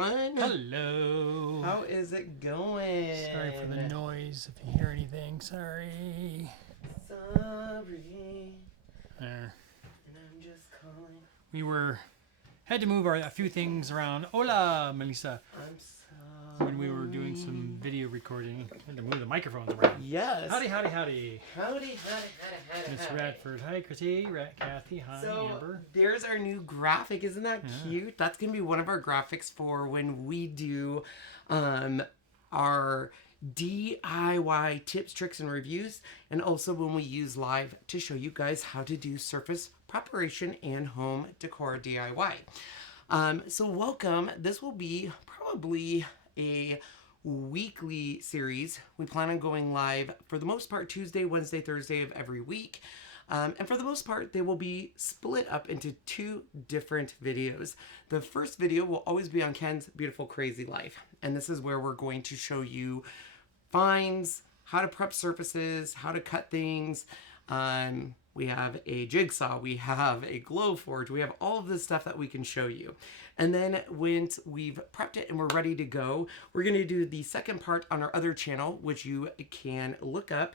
everyone. Hello. How is it going? Sorry for the noise. If you hear anything, sorry. Sorry. There. And I'm just calling. We had to move a few things around. Hola, Melissa. I'm sorry. When we were doing some video recording, had to move the microphones around. Yes. Howdy, howdy, howdy. Howdy. Miss Radford. Hi, Chrissy. Kathy. Hi, Amber. There's our new graphic. Isn't that cute? That's going to be one of our graphics for when we do our DIY tips, tricks, and reviews. And also when we use live to show you guys how to do surface preparation and home decor DIY. So welcome. This will be probably a weekly series. We plan on going live for the most part Tuesday, Wednesday, Thursday of every week. And for the most part, they will be split up into two different videos. The first video will always be on Ken's Beautiful Crazy Life. And this is where we're going to show you finds, how to prep surfaces, how to cut things. We have a jigsaw, we have a GLOWFORGE, we have all of this stuff that we can show you. And then once we've prepped it and we're ready to go, we're going to do the second part on our other channel, which you can look up.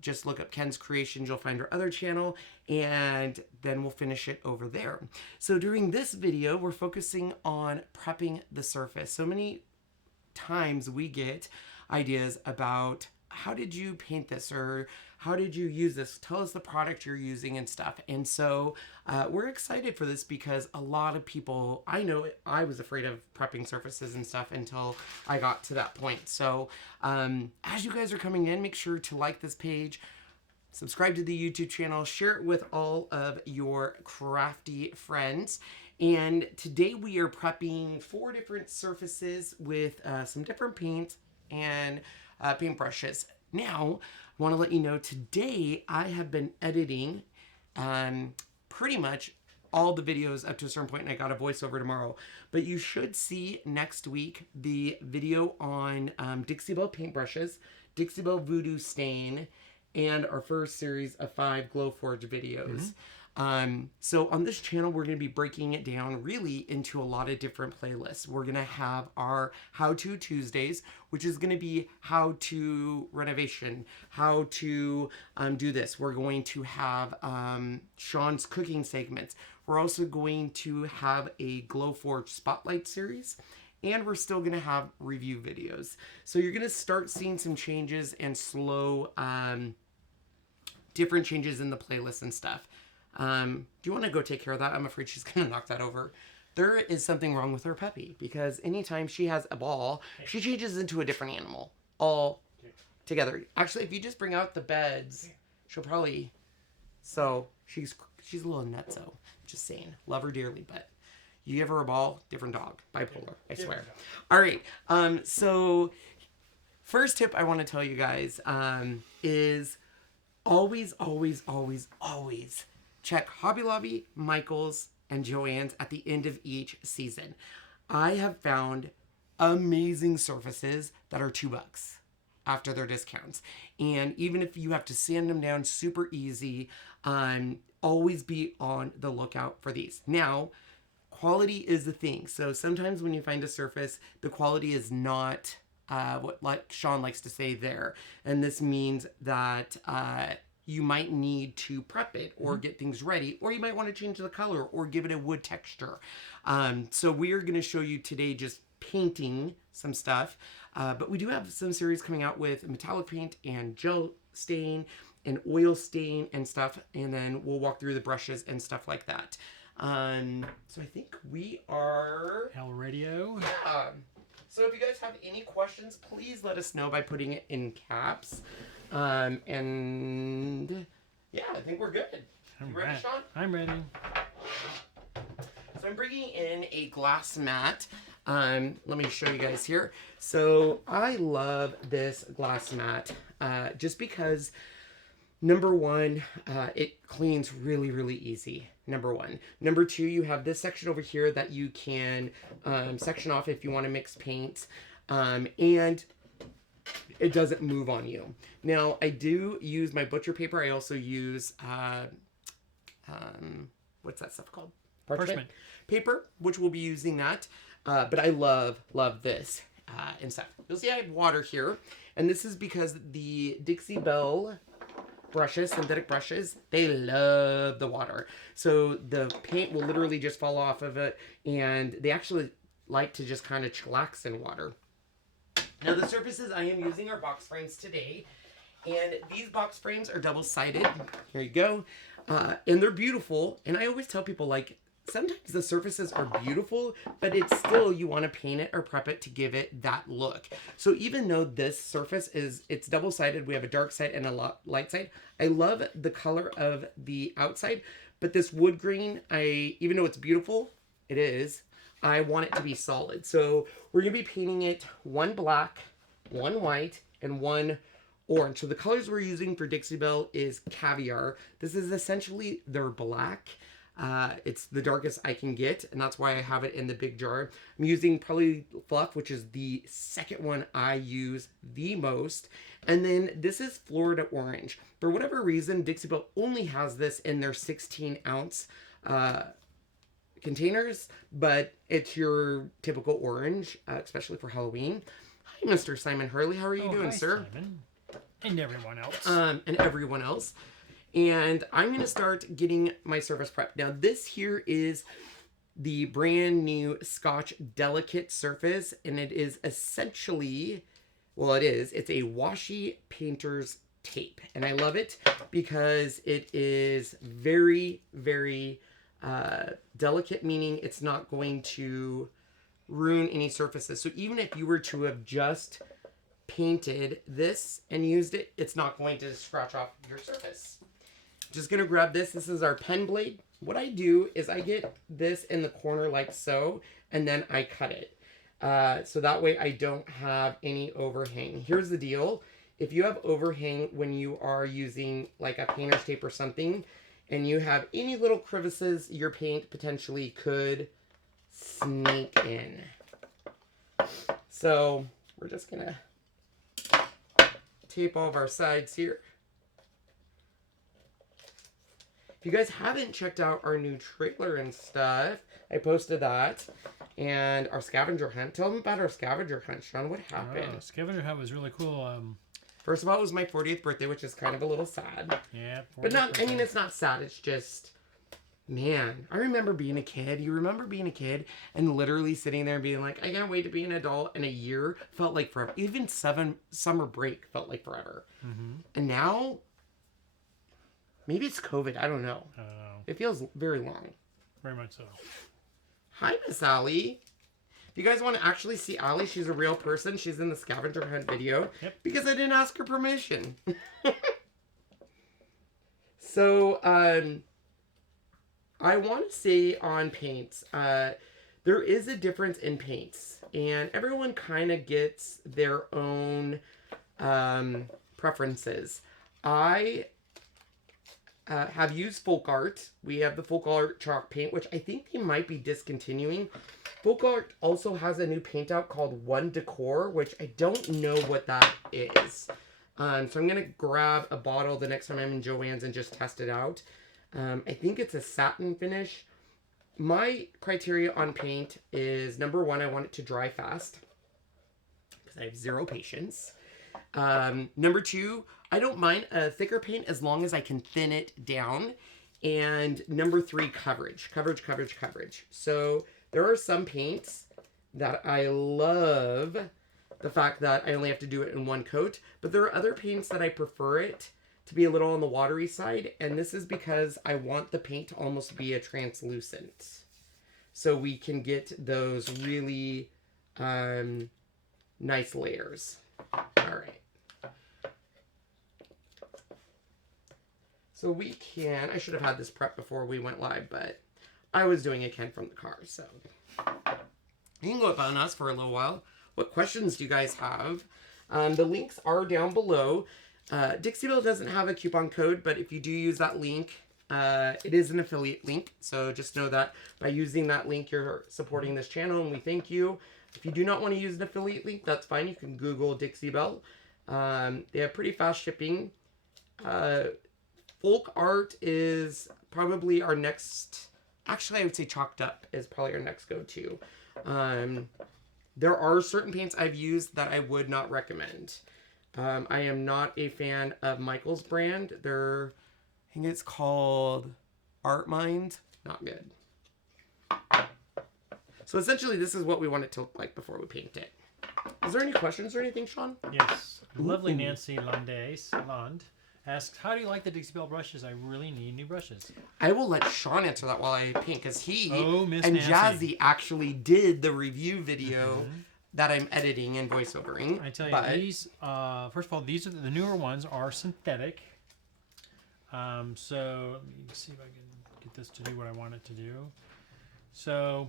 Just look up Ken's Kreations, you'll find our other channel, and then we'll finish it over there. So during this video, we're focusing on prepping the surface. So many times we get ideas about how did you paint this or how did you use this? Tell us the product you're using and stuff. And so we're excited for this because a lot of people, I know I was afraid of prepping surfaces and stuff until I got to that point. So as you guys are coming in, make sure to like this page, subscribe to the YouTube channel, share it with all of your crafty friends. And today we are prepping 4 different surfaces with some different paints and paintbrushes. Now, I want to let you know today I have been editing pretty much all the videos up to a certain point, and I got a voiceover tomorrow. But you should see next week the video on DIXIE BELLE paintbrushes, DIXIE BELLE Voodoo Stain, and our first series of 5 GLOWFORGE videos. So on this channel, we're going to be breaking it down really into a lot of different playlists. We're going to have our How To Tuesdays, which is going to be how to renovation, how to do this. We're going to have Sean's cooking segments. We're also going to have a GLOWFORGE Spotlight series. And we're still going to have review videos. So you're going to start seeing some changes and slow different changes in the playlist and stuff. Do you want to go take care of that? I'm afraid she's going to knock that over. There is something wrong with her puppy because anytime she has a ball, she changes into a different animal all together. Actually, if you just bring out the beds, she'll probably... So, she's a little nutso. Just saying. Love her dearly, but you give her a ball, different dog. Bipolar, I swear. All right. So, first tip I want to tell you guys is always check Hobby Lobby, Michael's, and Joann's at the end of each season. I have found amazing surfaces that are $2 after their discounts. And even if you have to sand them down super easy, always be on the lookout for these. Now, quality is the thing. So sometimes when you find a surface, the quality is not what like Sean likes to say there. And this means that you might need to prep it or get things ready, or you might want to change the color or give it a wood texture. So we're going to show you today just painting some stuff, but we do have some series coming out with metallic paint and gel stain and oil stain and stuff, and then we'll walk through the brushes and stuff like that. So I think we are... El Radio. Yeah. So if you guys have any questions, please let us know by putting it in caps. And yeah, I think we're good. You ready, Sean? I'm ready. So I'm bringing in a glass mat. Let me show you guys here. So I love this glass mat just because, number one, it cleans really easy. Number one. Number two, you have this section over here that you can section off if you want to mix paints. And it doesn't move on you. Now, I do use my butcher paper. I also use, what's that stuff called? Parchment. Paper, which we'll be using that. But I love this inside. You'll see I have water here. And this is because the DIXIE BELLE brushes, synthetic brushes, they love the water. So the paint will literally just fall off of it. And they actually like to just kind of chillax in water. Now the surfaces I am using are box frames today. And these box frames are double-sided. Here you go. And they're beautiful. And I always tell people, like, sometimes the surfaces are beautiful, but it's still, you want to paint it or prep it to give it that look. So even though this surface it's double-sided, we have a dark side and a light side. I love the color of the outside, but this wood grain, even though it's beautiful, it is, I want it to be solid. So we're going to be painting it one black, one white, and one orange. So the colors we're using for DIXIE BELLE is Caviar. This is essentially their black. It's the darkest I can get, and that's why I have it in the big jar. I'm using probably Fluff, which is the second one I use the most. And then this is Florida Orange. For whatever reason, DIXIE BELLE only has this in their 16-ounce containers, but it's your typical orange, especially for Halloween. Hi, Mr. Simon Hurley. How are you doing, hi, sir? Simon. And everyone else. And everyone else. And I'm going to start getting my surface prep. Now, this here is the brand new Scotch Delicate surface, and it is essentially, well, it's a washi painter's tape. And I love it because it is very, very delicate, meaning it's not going to ruin any surfaces. So even if you were to have just painted this and used it, it's not going to scratch off your surface. Just gonna grab this. This is our pen blade. What I do is I get this in the corner like so, and then I cut it. So that way I don't have any overhang. Here's the deal. If you have overhang when you are using like a painter's tape or something, and you have any little crevices, your paint potentially could sneak in. So we're just gonna tape all of our sides here. If you guys haven't checked out our new trailer and stuff, I posted that. And our scavenger hunt. Tell them about our scavenger hunt, Sean. What happened? Scavenger hunt was really cool. First of all, it was my 40th birthday, which is kind of a little sad. Yeah. But not, I mean, it's not sad. It's just, man, I remember being a kid. You remember being a kid and literally sitting there and being like, I can't wait to be an adult. And a year felt like forever. Even summer break felt like forever. Mm-hmm. And now, maybe it's COVID. I don't know. I don't know. It feels very long. Very much so. Hi, Miss Allie. If you guys want to actually see Allie, she's a real person. She's in the scavenger hunt video. Yep. Because I didn't ask her permission. So, I want to say on paints, there is a difference in paints. And everyone kind of gets their own preferences. I have used Folk Art. We have the Folk Art chalk paint, which I think they might be discontinuing. Folk Art also has a new paint out called One Decor, which I don't know what that is. So I'm going to grab a bottle the next time I'm in Joann's and just test it out. I think it's a satin finish. My criteria on paint is, number one, I want it to dry fast, because I have zero patience. Number two, I don't mind a thicker paint as long as I can thin it down. And number three, coverage. Coverage. So there are some paints that I love the fact that I only have to do it in one coat. But there are other paints that I prefer it to be a little on the watery side. And this is because I want the paint to almost be a translucent. So we can get those really nice layers. All right. So we can, I should have had this prep before we went live, but I was doing a Ken from the car, so. You can go up on us for a little while. What questions do you guys have? The links are down below. DIXIE BELLE doesn't have a coupon code, but if you do use that link, it is an affiliate link. So just know that by using that link, you're supporting this channel, and we thank you. If you do not want to use an affiliate link, that's fine. You can Google DIXIE BELLE. They have pretty fast shipping. Folk Art is probably our next, actually I would say Chalked Up is probably our next go-to. There are certain paints I've used that I would not recommend. I am not a fan of Michael's brand. I think it's called Art Mind. Not good. So essentially, this is what we want it to look like before we paint it. Is there any questions or anything, Sean? Yes. Lovely Nancy Lalonde asks, how do you like the Dixie Belle brushes? I really need new brushes. I will let Sean answer that while I paint, because he and Nancy. Jazzy actually did the review video that I'm editing and voiceovering. I tell you, these, first of all, these are the newer ones are synthetic. So let me see if I can get this to do what I want it to do. So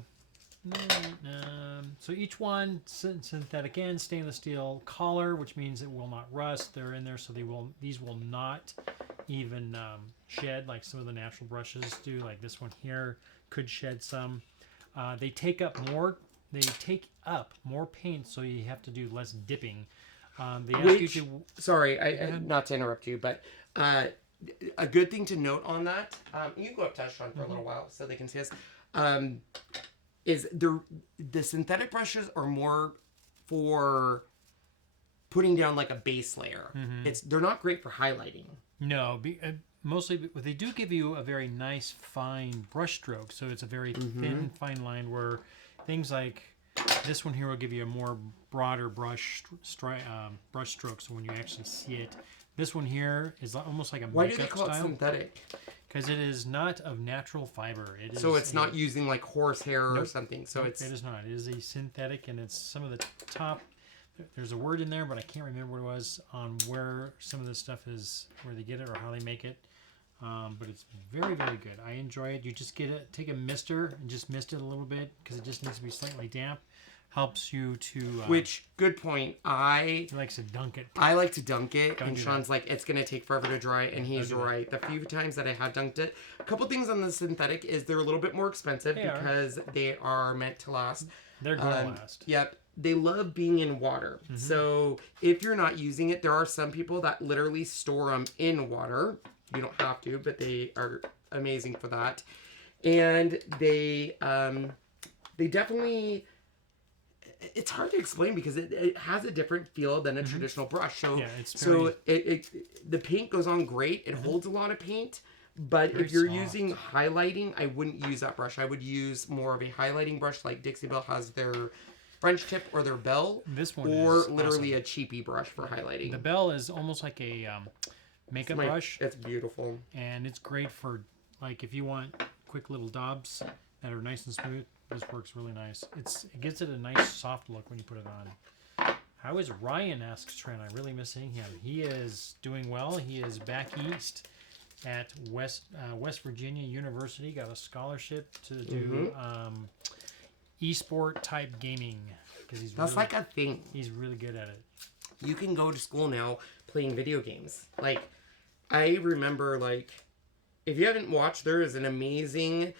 each one synthetic end, stainless steel collar, which means it will not rust. They're in there, so these will not even shed like some of the natural brushes do. Like this one here could shed some. They take up more paint, so you have to do less dipping. They ask you to. Sorry, not to interrupt you, but a good thing to note on that. You can go up to Sean for a little while so they can see us. Is the synthetic brushes are more for putting down like a base layer. They're not great for highlighting. No, mostly, but they do give you a very nice fine brush stroke. So it's a very thin, fine line where things like this one here will give you a more broader brush stroke. So when you actually see it, this one here is almost like a Why makeup do they call style. it synthetic? Because it is not of natural fiber. So it's not using like horsehair or something. So it is not. It is a synthetic, and it's some of the top. There's a word in there, but I can't remember what it was on where some of this stuff is, where they get it or how they make it. But it's very, very good. I enjoy it. You just take a mister and just mist it a little bit because it just needs to be slightly damp. Helps you to. Which, good point. He likes to dunk it. I like to dunk it, and Sean's like, it's going to take forever to dry, and he's right. The few times that I have dunked it, a couple things on the synthetic is they're a little bit more expensive because they are meant to last. They're going to last. Yep. They love being in water. So if you're not using it, there are some people that literally store them in water. You don't have to, but they are amazing for that. And they definitely... It's hard to explain because it has a different feel than a traditional brush. So, the paint goes on great. It holds a lot of paint. But if you're using highlighting, I wouldn't use that brush. I would use more of a highlighting brush like Dixie Belle has their French tip or their BELLE. This one or is literally a cheapy brush for highlighting. The BELLE is almost like a makeup brush. It's beautiful. And it's great for, like, if you want quick little daubs that are nice and smooth. This works really nice. It gives it a nice soft look when you put it on. How is Ryan, asks Trent. I really miss seeing him. He is doing well. He is back east at West Virginia University. Got a scholarship to do e-sport type gaming. That's like a thing. He's really good at it. You can go to school now playing video games. Like, I remember, like, if you haven't watched, there is an amazing...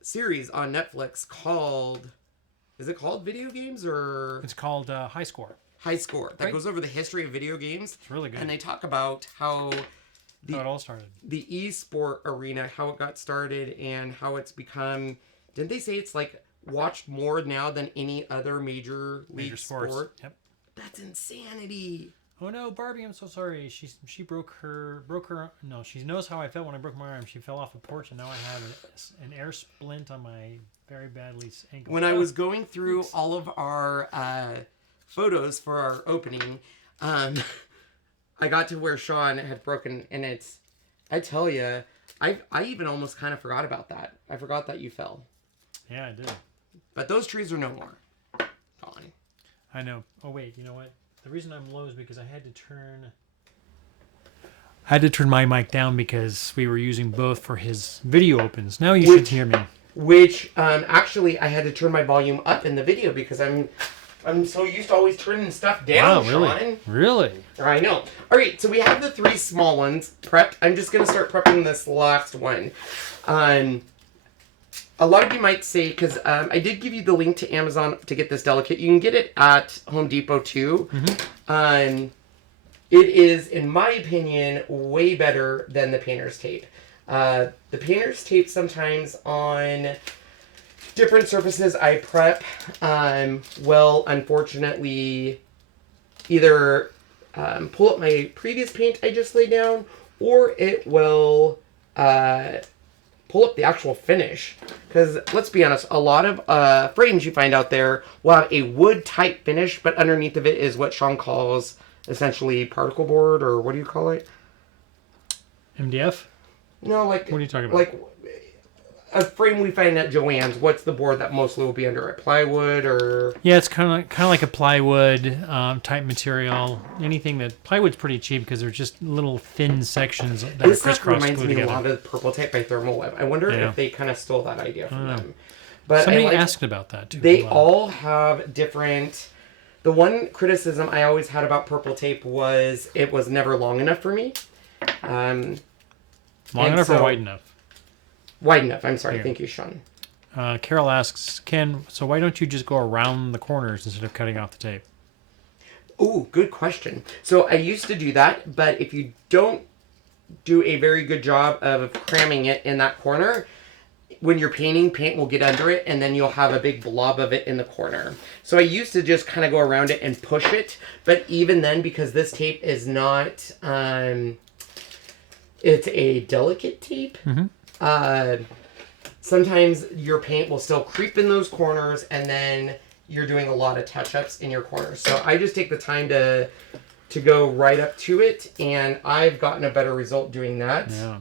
series on Netflix called, is it called Video Games or? It's called High Score. High Score. That goes over the history of video games. It's really good. And they talk about how it all started. The e-sport arena, how it got started and how it's become, didn't they say it's like watched more now than any other major league sport? Yep. That's insanity. Oh no, Barbie, I'm so sorry. She broke her. No, she knows how I felt when I broke my arm. She fell off a porch, and now I have an air splint on my very badly ankle. When I was going through all of our photos for our opening, I got to where Sean had broken, and I tell you, I even almost kind of forgot about that. I forgot that you fell. Yeah, I did. But those trees are no more. Gone. I know. Oh wait, you know what? The reason I'm low is because I had to turn my mic down because we were using both for his video opens. Now you should hear me. Which actually I had to turn my volume up in the video because I'm so used to always turning stuff down. Wow, really? Sean. Really? I know. All right, so we have the 3 small ones prepped. I'm just gonna start prepping this last one. A lot of you might say, because I did give you the link to Amazon to get this delicate. You can get it at Home Depot too. It is, in my opinion, way better than the painter's tape. The painter's tape sometimes on different surfaces I prep will unfortunately either pull up my previous paint I just laid down, or it will pull up the actual finish. Because let's be honest, a lot of frames you find out there will have a wood type finish, but underneath of it is what Sean calls essentially particle board, or what do you call it? MDF? No, like... What are you talking about? Like a frame we find at Joann's, what's the board that mostly will be under it? Plywood or... Yeah, it's kind of like a plywood type material. Anything that... Plywood's pretty cheap because they're just little thin sections that this are crisscross reminds me together. a lot of purple tape by Thermal Web. I wonder Yeah. if they kind of stole that idea from them. But somebody asked about that too. They all have different... The one criticism I always had about purple tape was it was never long enough for me. Long enough or wide enough? Wide enough. I'm sorry. Thank you, Sean. Carol asks, Ken, so why don't you just go around the corners instead of cutting off the tape? Oh, good question. So I used to do that, but if you don't do a very good job of cramming it in that corner, when you're painting, paint will get under it, and then you'll have a big blob of it in the corner. So I used to just kind of go around it and push it, but even then, because this tape is not, it's a delicate tape, sometimes your paint will still creep in those corners, and then you're doing a lot of touch-ups in your corners. So I just take the time to go right up to it, and I've gotten a better result doing that. Yeah.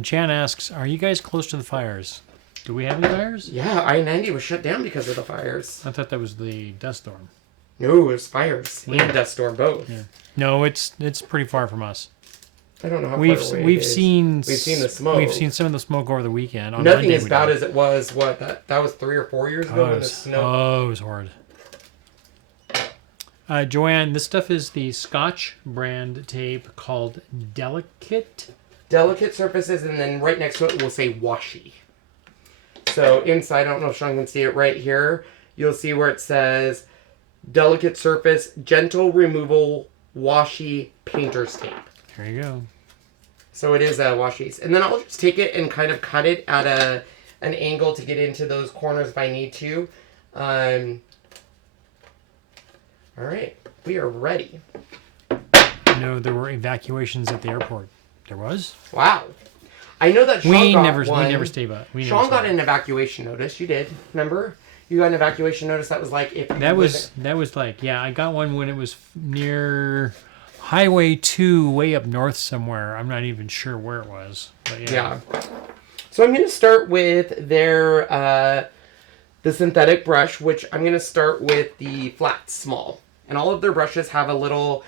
Jan asks, are you guys close to the fires? Do we have any fires? Yeah, I-90 was shut down because of the fires. I thought that was the dust storm. No, it was fires and dust storm both. Yeah. No, it's pretty far from us. I don't know how We've far away we've it is. seen We've seen the smoke. We've seen some of the smoke over the weekend. On Nothing Monday as we bad did. as it was. What that was 3 or 4 years ago when the snow. Oh, it was horrid. Joanne, this stuff is the Scotch brand tape called Delicate. Delicate surfaces, and then right next to it will say washi. So inside, I don't know if Sean can see it right here. You'll see where it says delicate surface, gentle removal, washi painter's tape. There you go. So it is washi's. And then I'll just take it and kind of cut it at an angle to get into those corners if I need to. All right, we are ready. No, there were evacuations at the airport. There was? Wow. I know that Sean got one. We never stayed by. Sean got an evacuation notice. You did, remember? You got an evacuation notice that was like if you that was like, yeah, I got one when it was near Highway 2 way up north somewhere. I'm not even sure where it was. But yeah. So I'm going to start with their the synthetic brush, which I'm going to start with the flat small. And all of their brushes have a little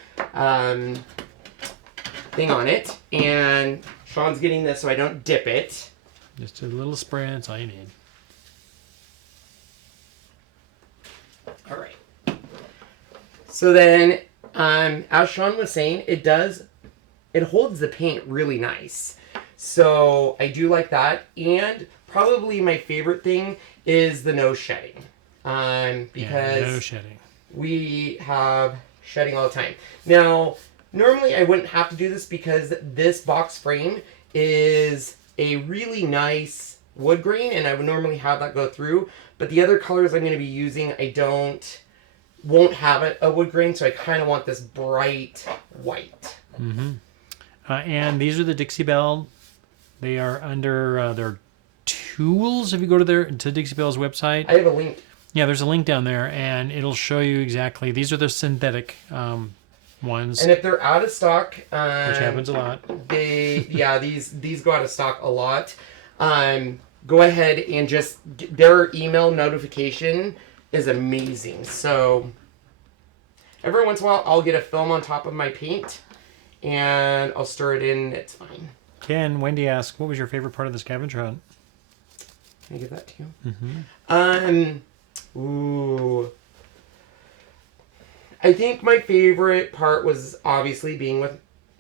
thing on it, and Sean's getting this so I don't dip it. Just a little spray, that's all you need. All right. So then, as Sean was saying, it holds the paint really nice. So I do like that, and probably my favorite thing is the nose shedding, because no shedding. We have shedding all the time. Now, normally I wouldn't have to do this because this box frame is a really nice wood grain, and I would normally have that go through. But the other colors I'm going to be using, won't have a wood grain, so I kind of want this bright white. And these are the DIXIE BELLE. They are under their tools. If you go to DIXIE BELLE's website, I have a link. Yeah, there's a link down there, and it'll show you exactly. These are the synthetic ones. And if they're out of stock, which happens a lot. These go out of stock a lot. Go ahead and just their email notification is amazing. So every once in a while, I'll get a film on top of my paint, and I'll stir it in. It's fine. Ken, Wendy asked, what was your favorite part of the scavenger hunt? Can I give that to you? Ooh. I think my favorite part was obviously being with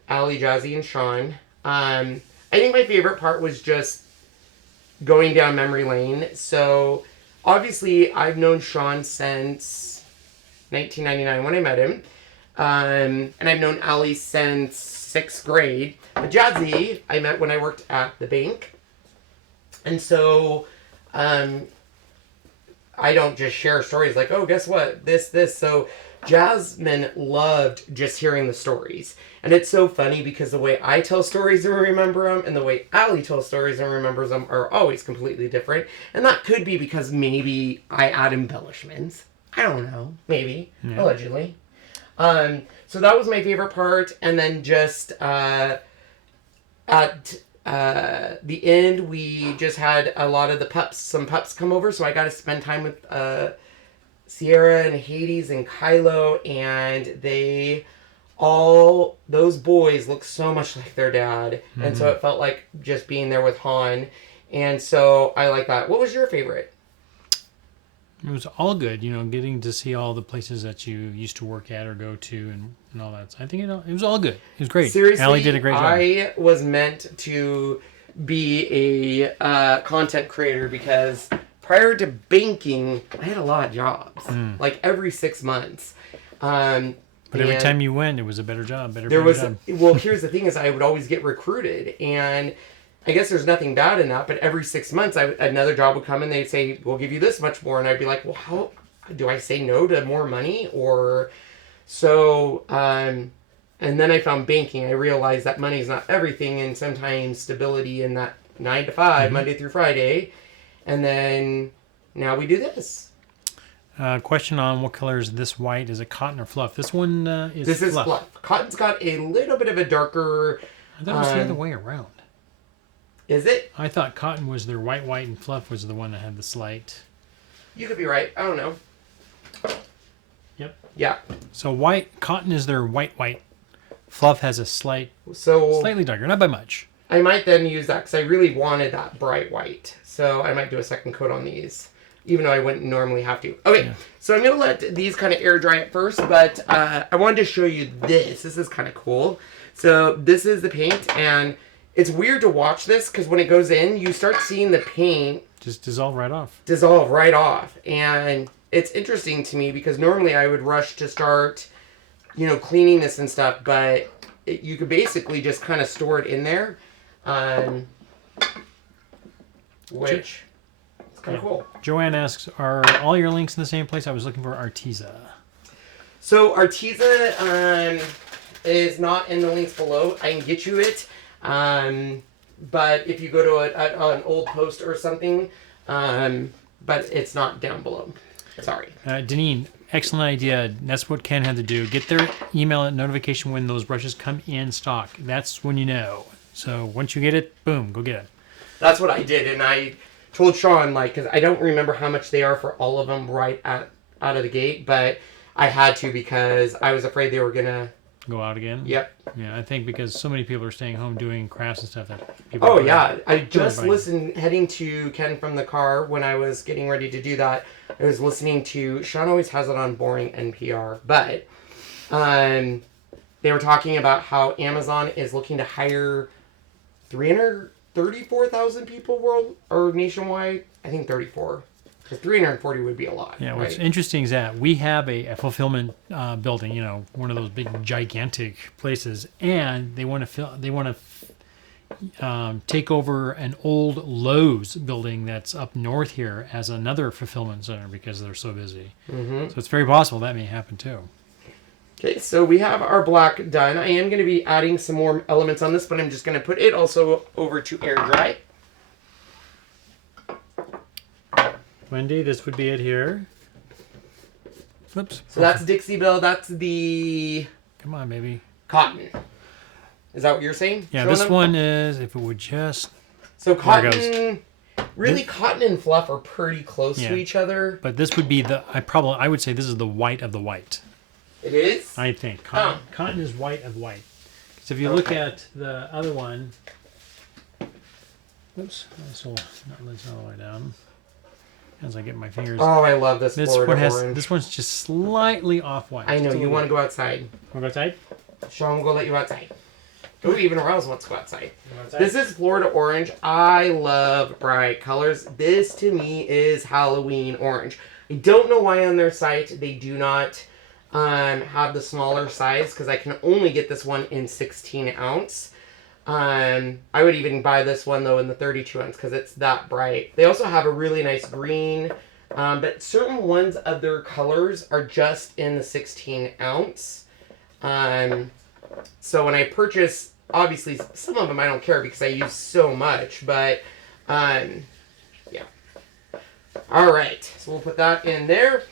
Allie, Jazzy, and Sean. I think my favorite part was just going down memory lane. So, obviously, I've known Sean since 1999 when I met him. And I've known Allie since 6th grade. But Jazzy, I met when I worked at the bank. And so, I don't just share stories like, oh, guess what? This. So Jasmine loved just hearing the stories. And it's so funny because the way I tell stories and remember them and the way Allie tells stories and remembers them are always completely different. And that could be because maybe I add embellishments. I don't know. Maybe. Yeah. Allegedly. So that was my favorite part. And then just at the end, we just had a lot of some pups come over. So I got to spend time with Sierra and Hades and Kylo. And those boys look so much like their dad. Mm-hmm. And so it felt like just being there with Han. And so I like that. What was your favorite? It was all good, getting to see all the places that you used to work at or go to and all that. So I think it was all good. It was great. Seriously, Allie did a great job. I was meant to be a content creator because prior to banking, I had a lot of jobs, like every 6 months. But every time you went, it was a better job. Well, here's the thing is I would always get recruited, and I guess there's nothing bad in that, but every 6 months, another job would come and they'd say, we'll give you this much more. And I'd be like, well, how do I say no to more money? Or so, and then I found banking. I realized that money is not everything, and sometimes stability in that 9 to 5, Monday through Friday. And then now we do this. Question on what color is this white? Is it cotton or fluff? This one is This fluff. is fluff. Cotton's got a little bit of a darker... I thought it was the other way around. Is it? I thought cotton was their white, and fluff was the one that had the slight. You could be right. I don't know. Yep. Yeah. So cotton is their white. Fluff has a slightly darker, not by much. I might then use that because I really wanted that bright white. So I might do a second coat on these, even though I wouldn't normally have to. Okay, yeah. So I'm going to let these kind of air dry at first, but I wanted to show you this. This is kind of cool. So this is the paint, and it's weird to watch this because when it goes in, you start seeing the paint just dissolve right off. And it's interesting to me because normally I would rush to start, cleaning this and stuff, but you could basically just kind of store it in there, which is kind of cool. Joanne asks, are all your links in the same place? I was looking for Arteza. So Arteza is not in the links below. I can get you it. But if you go to an old post or something, but it's not down below. Sorry. Deneen, excellent idea. That's what Ken had to do. Get their email notification when those brushes come in stock. That's when you know. So once you get it, boom, go get it. That's what I did, and I told Sean, because I don't remember how much they are for all of them right out of the gate, but I had to because I was afraid they were gonna go out again. Yep. Yeah, I think because so many people are staying home doing crafts and stuff that people. Oh yeah, I just listened heading to Ken from the car when I was getting ready to do that. I was listening to Sean always has it on boring NPR, but they were talking about how Amazon is looking to hire 334,000 people nationwide. I think 34. Because 340 would be a lot. Yeah, right? What's interesting is that we have a fulfillment building, one of those big gigantic places, and they want to take over an old Lowe's building that's up north here as another fulfillment center because they're so busy. Mm-hmm. So it's very possible that may happen too. Okay, so we have our black done. I am going to be adding some more elements on this, but I'm just going to put it also over to air dry. Wendy, this would be it here. Oops. So that's DIXIE BELLE. That's the... Come on, baby. Cotton. Is that what you're saying? Yeah, this one is, if it would just... So cotton... Really, cotton and fluff are pretty close to each other. But this would be the... I would say this is the white of the white. It is? I think. Cotton is white of white. So if you look at the other one... Oops. So not all the way down. As I get my fingers. Oh, I love this Florida orange. This one's just slightly off-white. I know. You want to go outside. Want to go outside? Sean will go let you outside. Oh, even Rouse wants to go outside. This is Florida orange. I love bright colors. This, to me, is Halloween orange. I don't know why on their site they do not have the smaller size because I can only get this one in 16 ounce. I would even buy this one though in the 32 ounce because it's that bright. They also have a really nice green, but certain ones of their colors are just in the 16 ounce. So when I purchase, obviously some of them I don't care because I use so much, but yeah. All right, so we'll put that in there.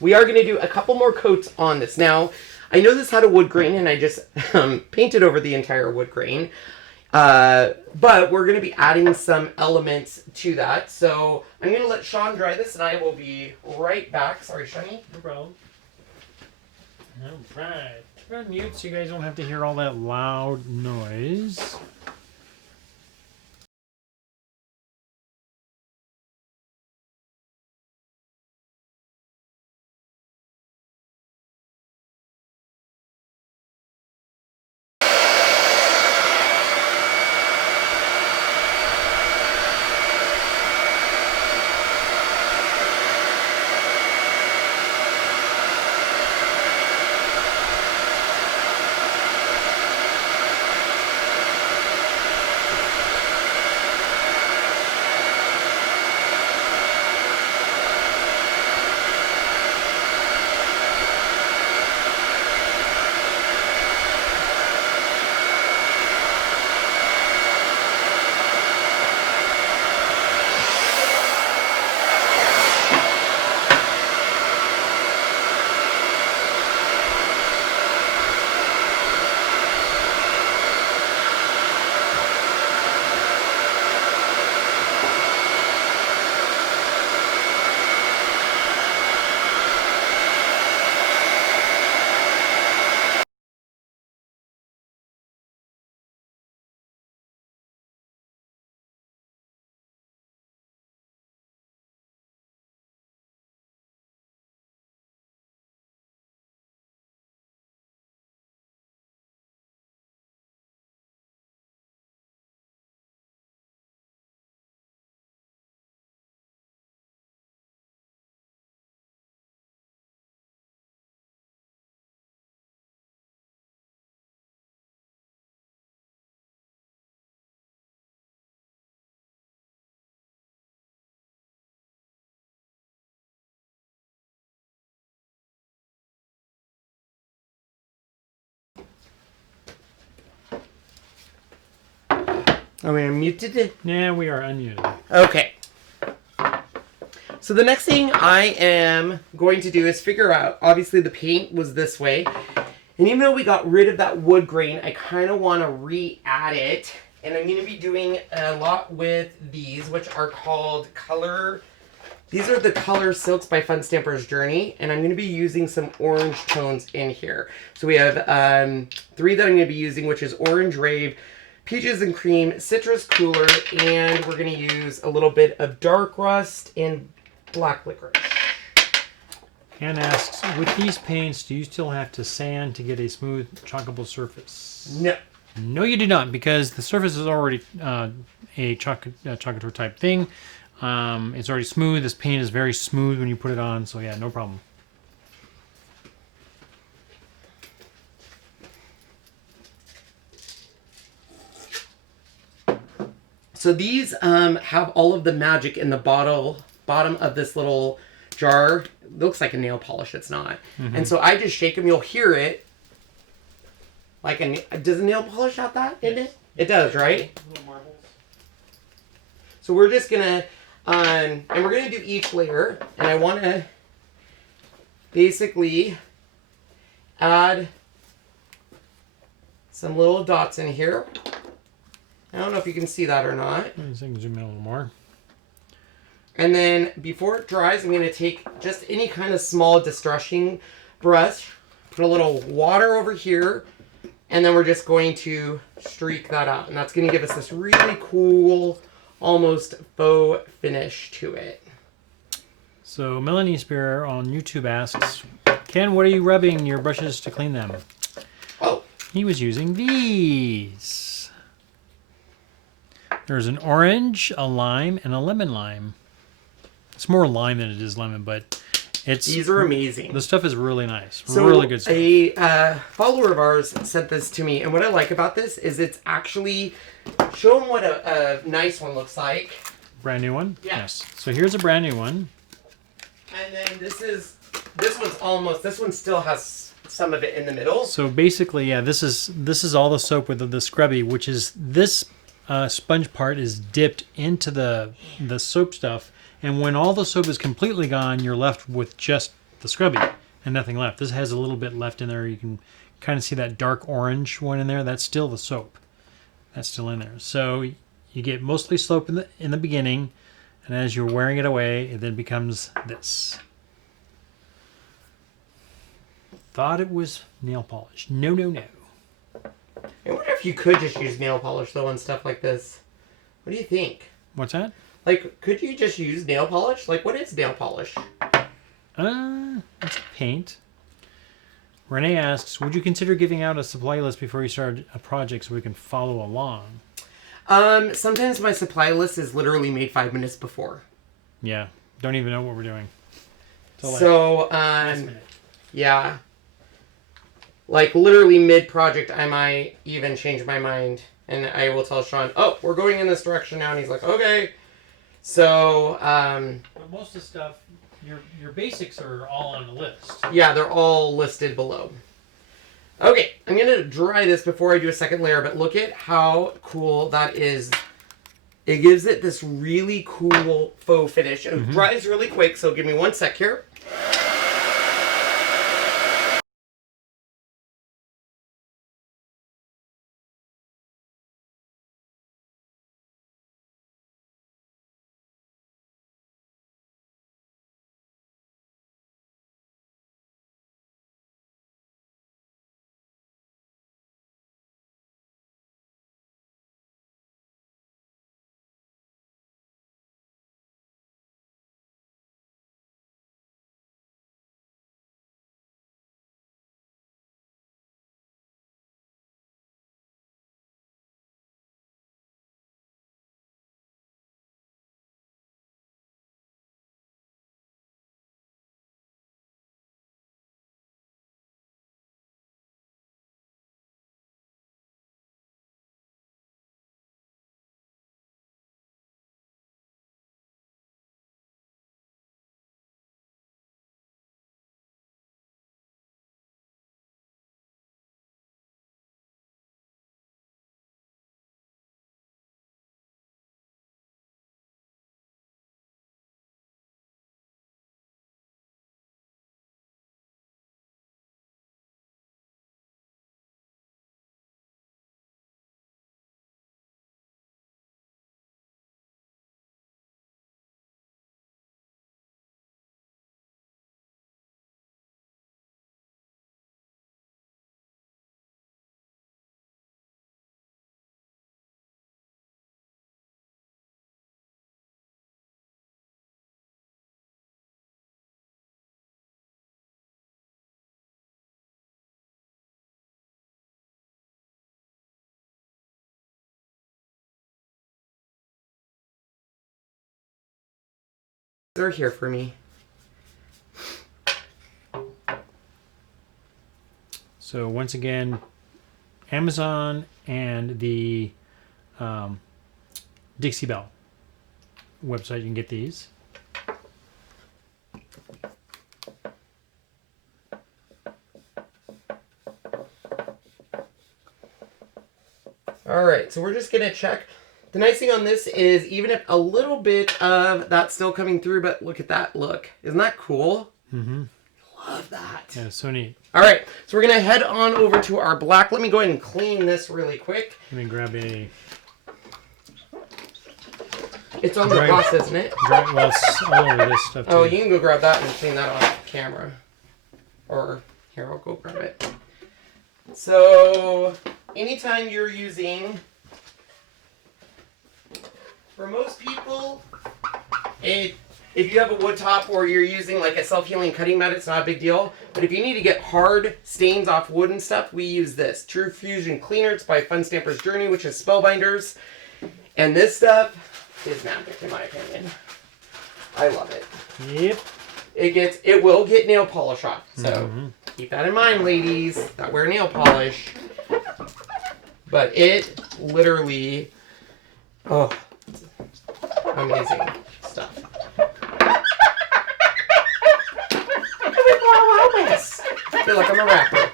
We are going to do a couple more coats on this. Now, I know this had a wood grain, and I just painted over the entire wood grain. But we're going to be adding some elements to that. So I'm going to let Sean dry this, and I will be right back. Sorry, Shani. No problem. All right. Turn on mute so you guys don't have to hear all that loud noise. Are we unmuted it? Yeah, we are unmuted. Okay. So the next thing I am going to do is figure out, obviously the paint was this way. And even though we got rid of that wood grain, I kind of want to re-add it. And I'm going to be doing a lot with these, which are called color. These are the Color Silks by Fun Stamper's Journey. And I'm going to be using some orange tones in here. So we have 3 that I'm going to be using, which is Orange Rave, Peaches and Cream, Citrus Cooler, and we're going to use a little bit of Dark Rust and Black Licorice. Ken asks, with these paints, do you still have to sand to get a smooth, chockable surface? No. No, you do not, because the surface is already a chocolate type thing. It's already smooth. This paint is very smooth when you put it on, so yeah, no problem. So these have all of the magic in the bottom of this little jar. It looks like a nail polish. It's not. Mm-hmm. And so I just shake them. You'll hear it. Like does a nail polish have that in it? It does, right? Little marbles. So we're just gonna, and we're gonna do each layer. And I want to basically add some little dots in here. I don't know if you can see that or not. I think zoom in a little more. And then before it dries, I'm going to take just any kind of small distressing brush, put a little water over here, and then we're just going to streak that out. And that's going to give us this really cool, almost faux finish to it. So Melonie Spear on YouTube asks, Ken, what are you rubbing your brushes to clean them? Oh. He was using these. There's an orange, a lime, and a lemon lime. It's more lime than it is lemon, but These are amazing. The stuff is really nice. So really good stuff. A follower of ours sent this to me, and what I like about this is it's actually show them what a nice one looks like. Brand new one? Yeah. Yes. So here's a brand new one. And then this one still has some of it in the middle. So basically, yeah, this is all the soap with the scrubby, which is this sponge part is dipped into the soap stuff, and when all the soap is completely gone, you're left with just the scrubby and nothing left. This has a little bit left in there. You can kind of see that dark orange one in there. That's still the soap. That's still in there. So you get mostly soap in the beginning, and as you're wearing it away, it then becomes this. Thought it was nail polish. No, no, no. I wonder if you could just use nail polish though on stuff like this. What do you think? What's that? Like, could you just use nail polish? Like, what is nail polish? It's paint. Renee asks, would you consider giving out a supply list before you start a project so we can follow along? Sometimes my supply list is literally made 5 minutes before. Yeah, don't even know what we're doing. So, yeah. Like, literally mid-project, I might even change my mind. And I will tell Sean, oh, we're going in this direction now. And he's like, okay. So, But most of the stuff, your basics are all on the list. Yeah, they're all listed below. Okay, I'm going to dry this before I do a second layer, but look at how cool that is. It gives it this really cool faux finish. It dries really quick, so give me 1 sec here. They're here for me. So once again, Amazon and the DIXIE BELLE website, you can get these. All right, so we're just going to check. The nice thing on this is even if a little bit of that's still coming through, but look at that look. Isn't that cool? Mm-hmm. Love that. Yeah, so neat. All right, so we're going to head on over to our black. Let me go ahead and clean this really quick. Let me grab a... It's on the box, isn't it? Well, it's all over this stuff, too. Oh, you can go grab that and clean that off camera. Or, here, I'll go grab it. So, anytime you're using... For most people, if you have a wood top or you're using like a self-healing cutting mat, it's not a big deal. But if you need to get hard stains off wood and stuff, we use this. True Fusion Cleaner. It's by Fun Stamper's Journey, which is Spellbinders. And this stuff is magic, in my opinion. I love it. Yep. it will get nail polish off. So keep that in mind, ladies that wear nail polish. But it literally, oh, amazing stuff. I feel like I'm a rapper.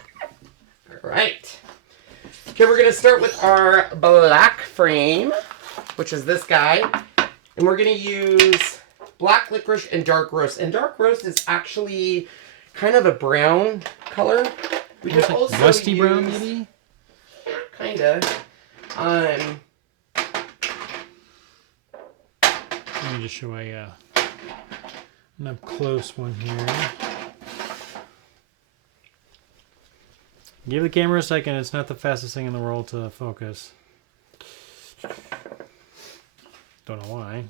All right. Okay, we're going to start with our black frame, which is this guy. And we're going to use black licorice and dark roast. And dark roast is actually kind of a brown color. We could also rusty use, brown, maybe? Kind of. Let me just show an up close one here. Give the camera a second. It's not the fastest thing in the world to focus. Don't know why.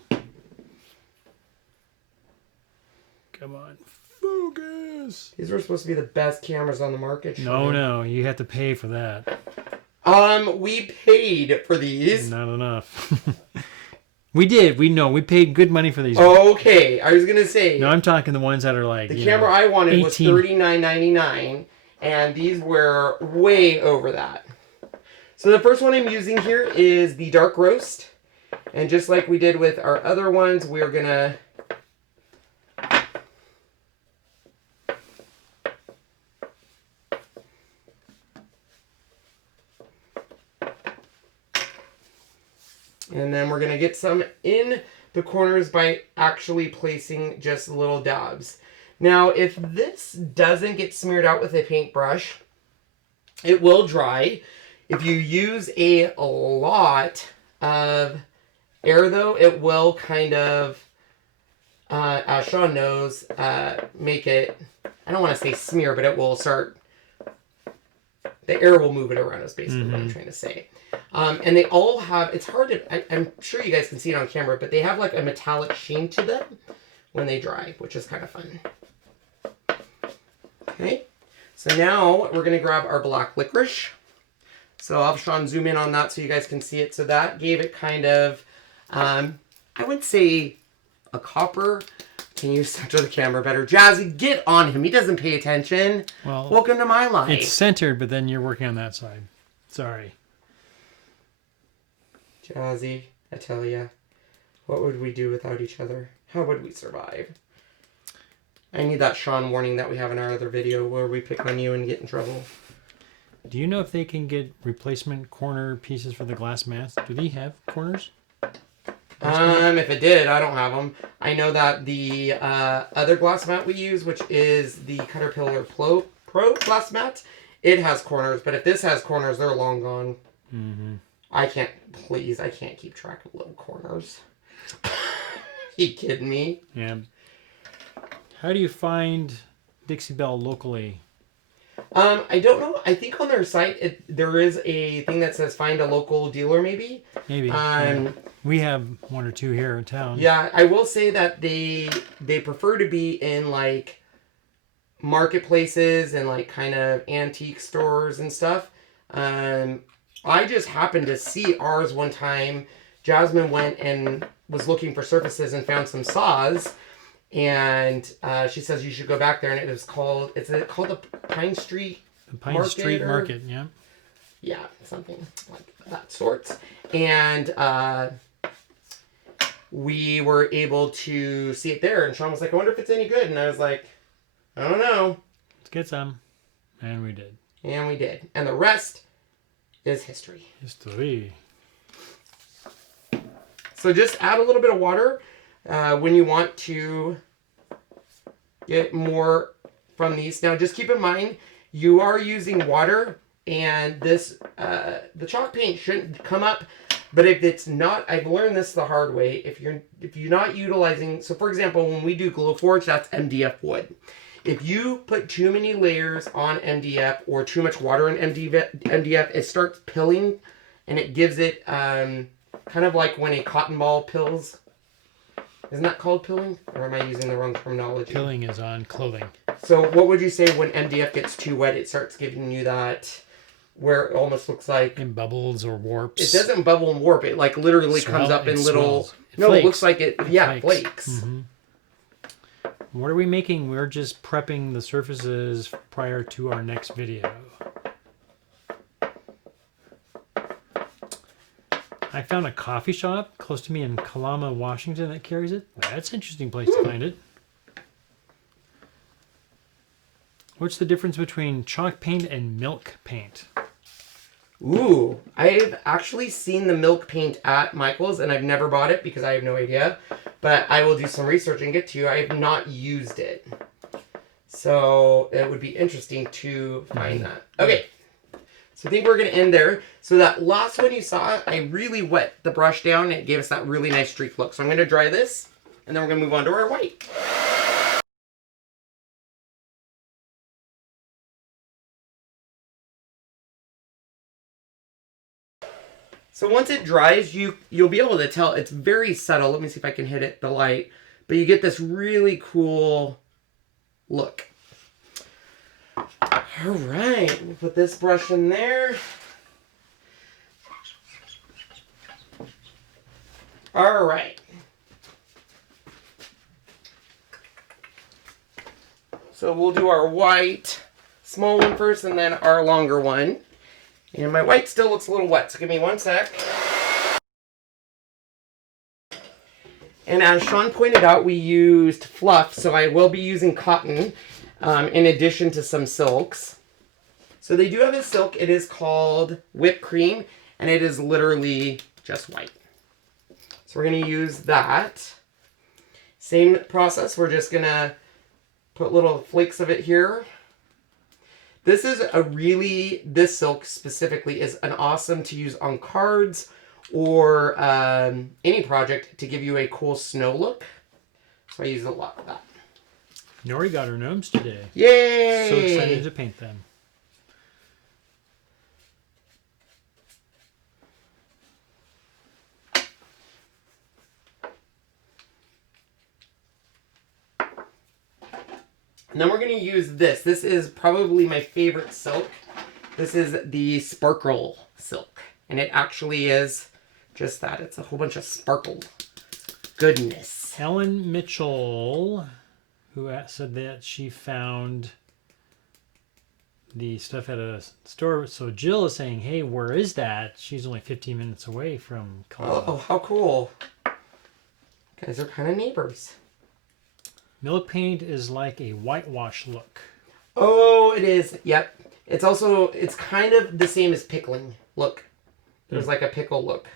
Come on, focus. These were supposed to be the best cameras on the market. No, you have to pay for that. We paid for these. Not enough. We did. We paid good money for these. Okay, I was gonna say. No, I'm talking the ones that are like the camera I wanted 18. was $39.99, and these were way over that. So the first one I'm using here is the dark roast, and just like we did with our other ones, we're gonna. And then we're going to get some in the corners by actually placing just little dabs. Now, if this doesn't get smeared out with a paintbrush, it will dry. If you use a lot of air, though, it will kind of, as Sean knows, make it, I don't want to say smear, but it will start, the air will move it around is basically what I'm trying to say. And they all have, it's hard to, I'm sure you guys can see it on camera, but they have like a metallic sheen to them when they dry, which is kind of fun. Okay, so now we're going to grab our black licorice. So I'll have Sean zoom in on that so you guys can see it. So that gave it kind of, I would say a copper. Can you center the camera better? Jazzy, get on him. He doesn't pay attention. Well, welcome to my life. It's centered, but then you're working on that side. Sorry. Jazzy, I tell ya, what would we do without each other? How would we survive? I need that Sean warning that we have in our other video where we pick on you and get in trouble. Do you know if they can get replacement corner pieces for the glass mats? Do they have corners? If it did, I don't have them. I know that the other glass mat we use, which is the Caterpillar Pro glass mat, it has corners. But if this has corners, they're long gone. I can't keep track of little corners. You kidding me? Yeah. How do you find Dixie Belle locally? I don't know. I think on their site there is a thing that says find a local dealer, maybe. Maybe. We have one or two here in town. Yeah, I will say that they prefer to be in like marketplaces and like kind of antique stores and stuff. I just happened to see ours one time. Jasmine went and was looking for surfaces and found some saws. And she says you should go back there, and it was called, is it called the Pine Street The Street Market, yeah. Yeah, something like that sorts. And we were able to see it there, and Sean was like, I wonder if it's any good. And I was like, I don't know. Let's get some. And we did. And we did. And the rest is history. History. So just add a little bit of water when you want to get more from these. Now just keep in mind, you are using water, and this the chalk paint shouldn't come up. But if it's not, I've learned this the hard way. If you're not utilizing, so for example, when we do GLOWFORGE, that's MDF wood. If you put too many layers on MDF or too much water in MDF, it starts pilling, and it gives it kind of like when a cotton ball pills. Isn't that called pilling? Or am I using the wrong terminology? Pilling is on clothing. So what would you say when MDF gets too wet, it starts giving you that, where it almost looks like... It bubbles or warps. It doesn't bubble and warp. It like literally comes up in little... It flakes. It looks like it... Yeah, flakes. What are we making? We're just prepping the surfaces prior to our next video. I found a coffee shop close to me in Kalama, Washington that carries it. That's an interesting place to find it. What's the difference between chalk paint and milk paint? Ooh, I've actually seen the milk paint at Michael's, and I've never bought it because I have no idea. But I will do some research and get to you. I have not used it. So it would be interesting to find that. Okay, so I think we're going to end there. So that last one you saw, I really wet the brush down, and it gave us that really nice streak look. So I'm going to dry this, and then we're going to move on to our white. So once it dries, you'll be able to tell it's very subtle. Let me see if I can hit it, the light. But you get this really cool look. All right, we'll put this brush in there. All right. So we'll do our white small one first and then our longer one. And my white still looks a little wet, so give me one sec. And as Sean pointed out, we used fluff, so I will be using cotton in addition to some silks. So they do have a silk. It is called whipped cream, and it is literally just white. So we're going to use that. Same process. We're just going to put little flakes of it here. This is this silk specifically is an awesome to use on cards or any project to give you a cool snow look. So I use a lot of that. Nori got her gnomes today. Yay! So excited to paint them. And then we're going to use this. This is probably my favorite silk. This is the sparkle silk. And it actually is just that. It's a whole bunch of sparkle goodness. Ellen Mitchell, who said that she found the stuff at a store. So Jill is saying, hey, where is that? She's only 15 minutes away from Colorado. Oh, how cool. You guys are kind of neighbors. Milk paint is like a whitewash look. Oh, it is. Yep. It's kind of the same as pickling. Look. There's like a pickle look.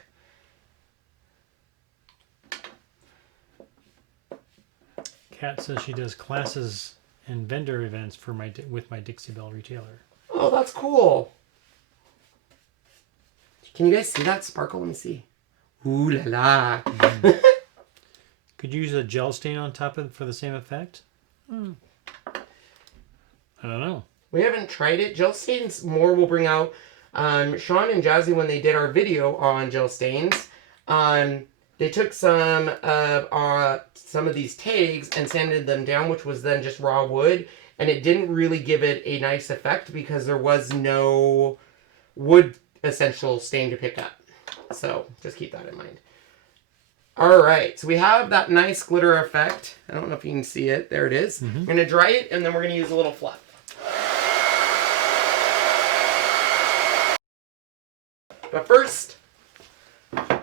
Kat says she does classes and vendor events for with my Dixie Belle retailer. Oh, that's cool. Can you guys see that sparkle? Let me see. Ooh la la. Could you use a gel stain on top of it for the same effect? I don't know. We haven't tried it. Gel stains more will bring out. Sean and Jazzy, when they did our video on gel stains, they took some of these tags and sanded them down, which was then just raw wood, and it didn't really give it a nice effect because there was no wood essential stain to pick up. So just keep that in mind. All right, so we have that nice glitter effect. I don't know if you can see it. There it is. I'm going to dry it, and then we're going to use a little fluff. But first, I'm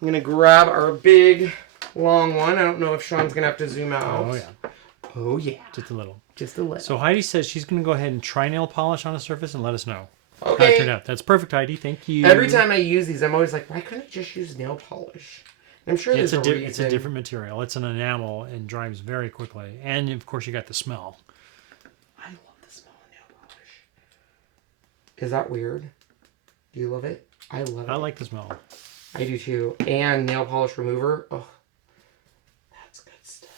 going to grab our big, long one. I don't know if Sean's going to have to zoom out. Oh, yeah. Oh, yeah. Just a little. Just a little. So Heidi says she's going to go ahead and try nail polish on a surface and let us know how it Okay. turned out. That's perfect, Heidi. Thank you. Every time I use these, I'm always like, why couldn't I just use nail polish? I'm sure there's a reason. It's a different material. It's an enamel and dries very quickly. And, of course, you got the smell. I love the smell of nail polish. Is that weird? Do you love it? I love it. I like the smell. I do too. And nail polish remover. Oh, that's good stuff.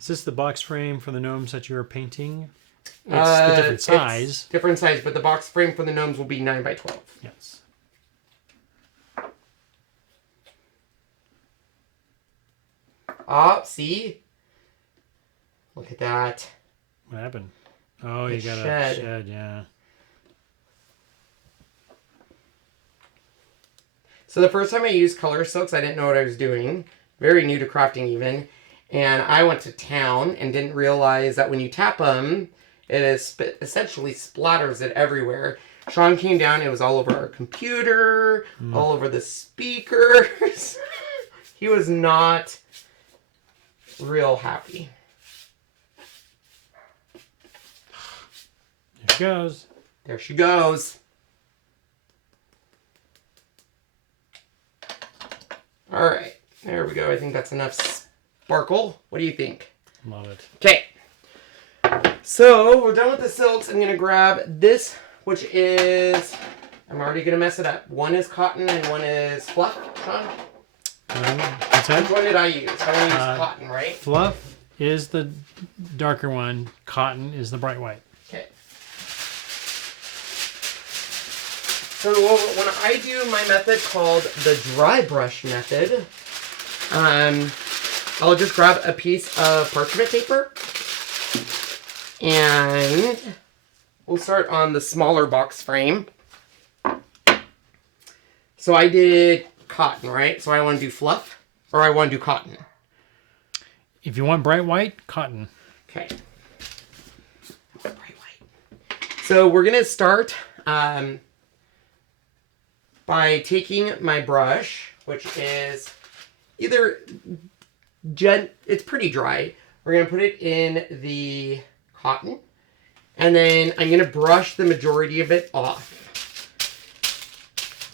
Is this the box frame for the gnomes that you're painting? It's the different size. It's different size, but the box frame for the gnomes will be 9 by 12. Yes. Oh, see? Look at that. What happened? Oh, you got shed. a shed, yeah. So the first time I used color silks, I didn't know what I was doing. Very new to crafting even. And I went to town and didn't realize that when you tap them, it is essentially splatters it everywhere. Sean came down, it was all over our computer, all over the speakers. He was not real happy. There she goes. There she goes. All right, there we go. I think that's enough sparkle. What do you think? Love it. Okay. So we're done with the silks. I'm going to grab this, which is, I'm already going to mess it up. One is cotton and one is fluff, Sean. What's that? Which one did I use? I want to use cotton, right? Fluff is the darker one. Cotton is the bright white. Okay. So when I do my method called the dry brush method, I'll just grab a piece of parchment paper and we'll start on the smaller box frame. So I did cotton, right? So I want to do fluff or I want to do cotton. If you want bright white, cotton. Okay. Bright white. So we're going to start by taking my brush, which is either it's pretty dry. We're going to put it in the cotton. And then I'm going to brush the majority of it off.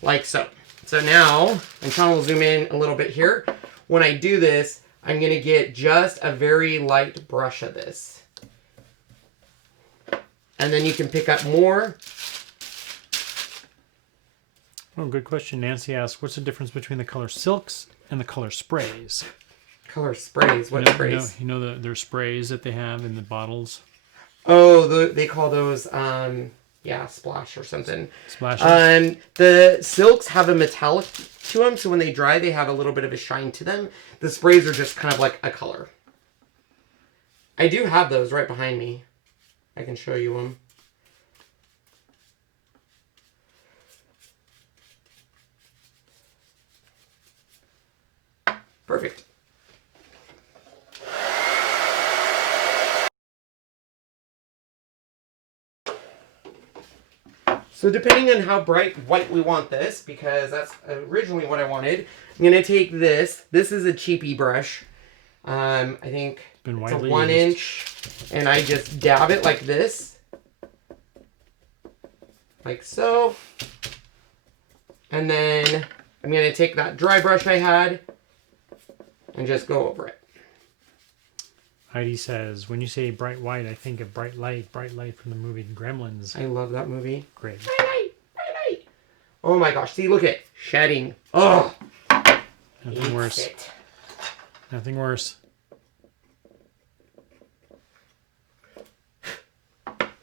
Like so. So now, and Sean will zoom in a little bit here. When I do this, I'm going to get just a very light brush of this. And then you can pick up more. Oh, good question. Nancy asks, what's the difference between the color silks and the color sprays? Color sprays? What sprays? You know their sprays that they have in the bottles? Oh, they call those, yeah, splash or something. Splashes? The silks have a metallic to them, so when they dry, they have a little bit of a shine to them. The sprays are just kind of like a color. I do have those right behind me. I can show you them. Perfect. So depending on how bright white we want this, because that's originally what I wanted, I'm going to take this. This is a cheapy brush. I think it's a 1 inch. And I just dab it like this. Like so. And then I'm going to take that dry brush I had and just go over it. Heidi says, when you say bright white, I think of bright light from the movie Gremlins. I love that movie. Great. Bright light. Oh my gosh, see, look at it. Shedding. Oh. Nothing worse. Nothing worse.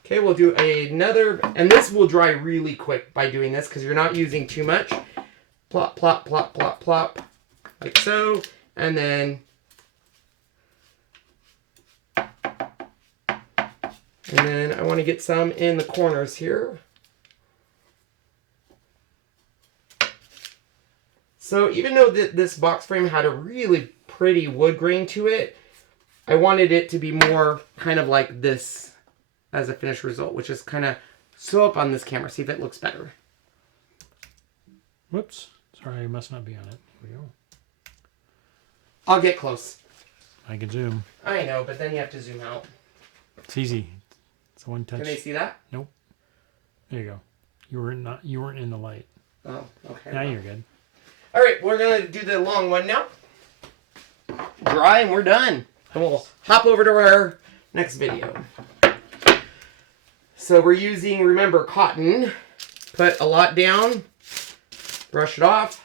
Okay, we'll do another, and this will dry really quick by doing this because you're not using too much. Plop, plop, plop, plop, plop. Like so. And then I want to get some in the corners here. So even though this box frame had a really pretty wood grain to it, I wanted it to be more kind of like this as a finished result, which is kind of sew up on this camera. See if it looks better. Whoops. Sorry, I must not be on it. Here we go. I'll get close. I can zoom. I know, but then you have to zoom out. It's easy. It's a one touch. Can they see that? Nope. There you go. You weren't in the light. Oh, okay. Now you're good. All right, we're gonna do the long one now. Dry and we're done. And we'll hop over to our next video. So we're using, remember, cotton. Put a lot down. Brush it off.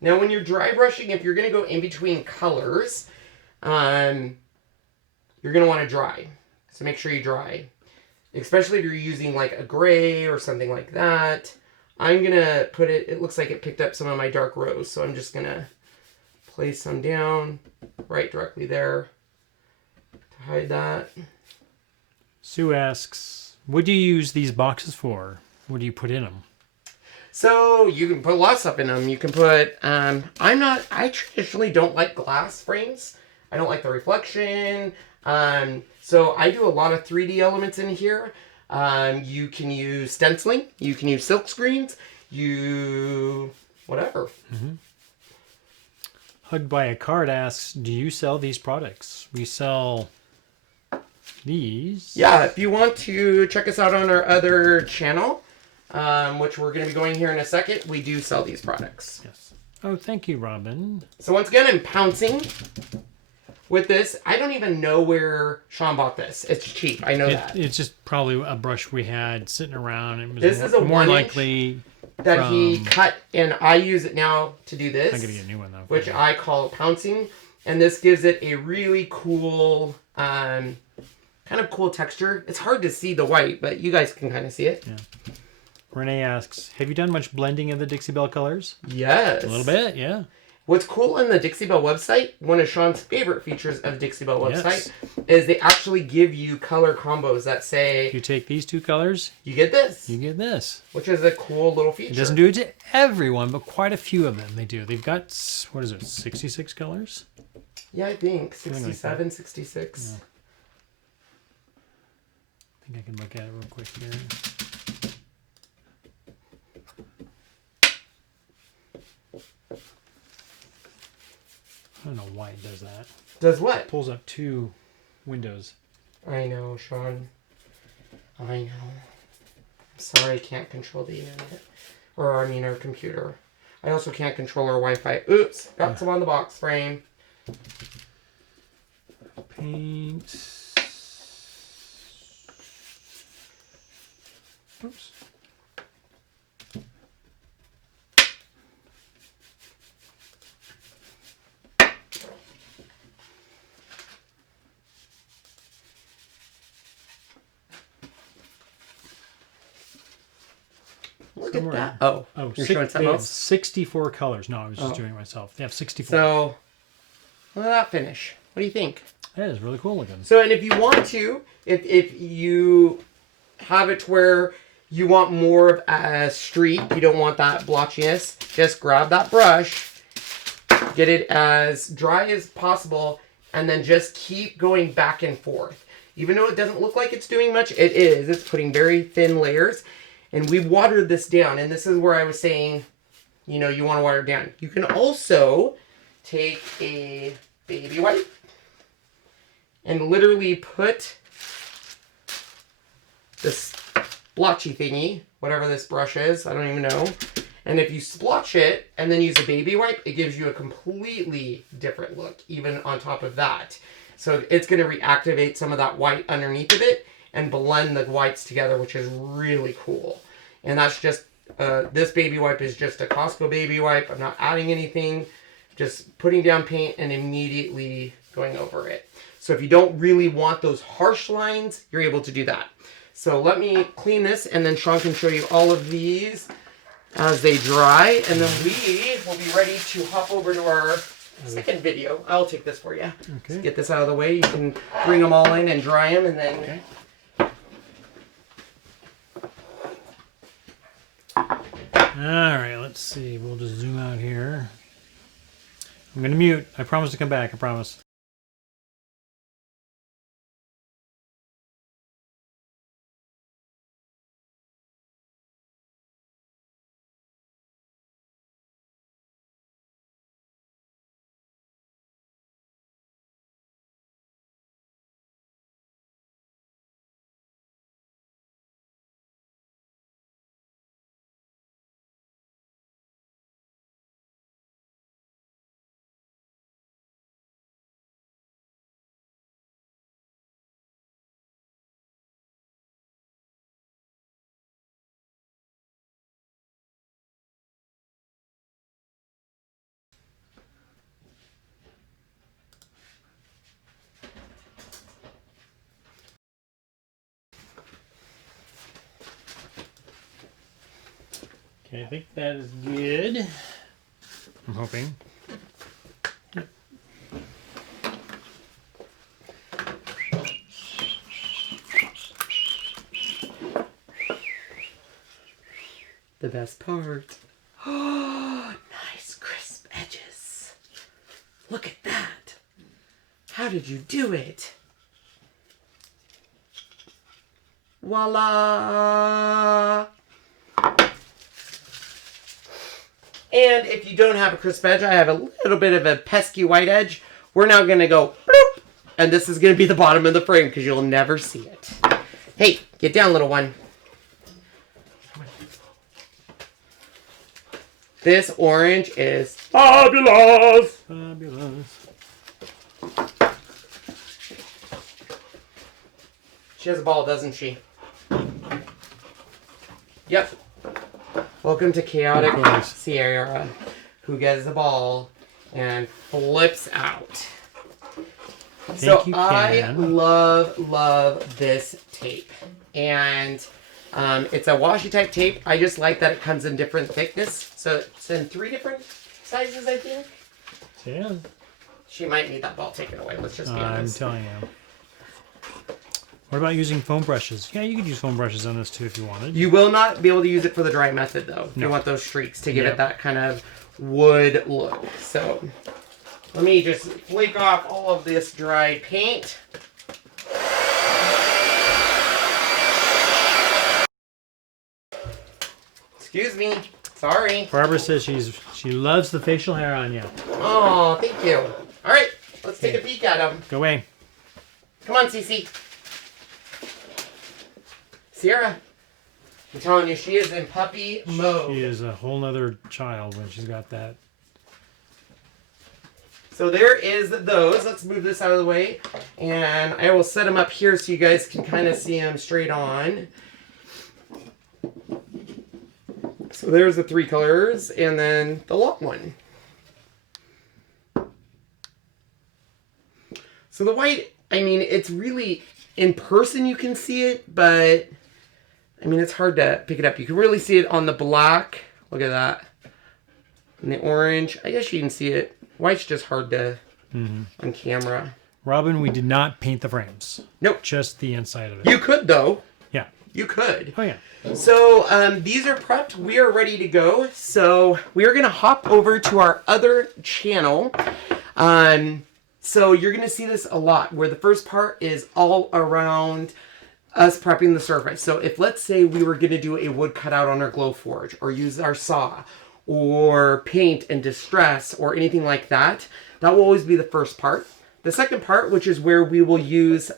Now when you're dry brushing, if you're going to go in between colors, you're going to want to dry. So make sure you dry. Especially if you're using like a gray or something like that. I'm going to put it looks like it picked up some of my dark rose. So I'm just going to place some down right directly there to hide that. Sue asks, what do you use these boxes for? What do you put in them? So you can put lots of stuff in them. You can put, I traditionally don't like glass frames. I don't like the reflection. So I do a lot of 3D elements in here. You can use stenciling. You can use silk screens. Whatever. Mm-hmm. Hugged by a Card asks, do you sell these products? We sell these. Yeah, if you want to check us out on our other channel, which we're going to be going here in a second, we do sell these products. Yes. Oh, thank you, Robin. So once again, I'm pouncing with this. I don't even know where Sean bought this. It's cheap. I know that. It's just probably a brush we had sitting around. It was this is a more 1 likely that he cut, and I use it now to do this. I'm going to get a new one, though. Which I call pouncing. And this gives it a really cool, kind of cool texture. It's hard to see the white, but you guys can kind of see it. Yeah. Renee asks, have you done much blending of the Dixie Belle colors? Yes. A little bit, yeah. What's cool on the Dixie Belle website, one of Sean's favorite features of Dixie Belle website, is they actually give you color combos that say... If you take these two colors... You get this. You get this. Which is a cool little feature. It doesn't do it to everyone, but quite a few of them they do. They've got, what is it, 66 colors? Yeah, I think. 67, like 66. Yeah. I think I can look at it real quick here. I don't know why it does that. Does what? It pulls up two windows. I know, Sean. I know. I'm sorry I can't control the internet. Or, I mean, our computer. I also can't control our Wi-Fi. Oops! Got some on the box frame. Paint. Oops. Look at that. Oh, you're showing something else? 64 colors. No, I was just doing it myself. They have 64. So, look at that finish. What do you think? That is really cool looking. So, and if you want to, if you have it to where you want more of a streak, you don't want that blotchiness, just grab that brush, get it as dry as possible, and then just keep going back and forth. Even though it doesn't look like it's doing much, it is. It's putting very thin layers. And we've watered this down. And this is where I was saying, you know, you want to water it down. You can also take a baby wipe and literally put this splotchy thingy, whatever this brush is, I don't even know. And if you splotch it and then use a baby wipe, it gives you a completely different look, even on top of that. So it's going to reactivate some of that white underneath of it and blend the whites together, which is really cool. And that's just, this baby wipe is just a Costco baby wipe. I'm not adding anything, just putting down paint and immediately going over it. So if you don't really want those harsh lines, you're able to do that. So let me clean this, and then Sean can show you all of these as they dry. And then we will be ready to hop over to our second video. I'll take this for you. Okay. Let's get this out of the way. You can bring them all in and dry them, and then... Okay. Alright, let's see. We'll just zoom out here. I'm going to mute. I promise to come back. I promise. Okay, I think that is good. I'm hoping. The the best part. Oh, nice crisp edges. Look at that. How did you do it? Voila! And if you don't have a crisp edge, I have a little bit of a pesky white edge. We're now going to go bloop, and this is going to be the bottom of the frame because you'll never see it. Hey, get down, little one. This orange is fabulous. Fabulous. She has a ball, doesn't she? Yep. Welcome to Chaotic Sierra, who gets the ball and flips out. So I love this tape. And it's a washi type tape. I just like that it comes in different thickness. So it's in 3 different sizes, I think. Yeah. She might need that ball taken away. Let's just be honest. I'm telling you. What about using foam brushes? Yeah, you could use foam brushes on this too if you wanted. You will not be able to use it for the dry method though. No. You want those streaks to give it that kind of wood look. So let me just flake off all of this dry paint. Excuse me. Sorry. Barbara says she loves the facial hair on you. Oh, thank you. All right, let's take a peek at them. Go away. Come on, Cece. Sierra, I'm telling you, she is in puppy mode. She is a whole nother child when she's got that. So there is those. Let's move this out of the way. And I will set them up here so you guys can kind of see them straight on. So there's the 3 colors and then the long one. So the white, I mean, it's really, in person you can see it, but I mean, it's hard to pick it up. You can really see it on the black. Look at that. And the orange. I guess you can see it. White's just hard to on camera. Robin, we did not paint the frames. Nope. Just the inside of it. You could, though. Yeah. You could. Oh, yeah. So these are prepped. We are ready to go. So we are going to hop over to our other channel. So you're going to see this a lot, where the first part is all around us prepping the surface. So if, let's say, we were going to do a wood cutout on our GLOWFORGE, or use our saw, or paint and distress, or anything like that, that will always be the first part. The second part, which is where we will use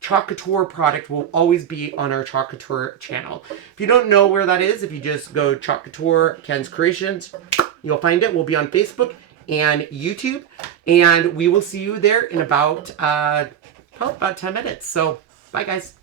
Chalk Couture product, will always be on our Chalk Couture channel. If you don't know where that is, if you just go Chalk Couture, Ken's Creations, you'll find it. We'll be on Facebook and YouTube, and we will see you there in about 10 minutes. So bye, guys.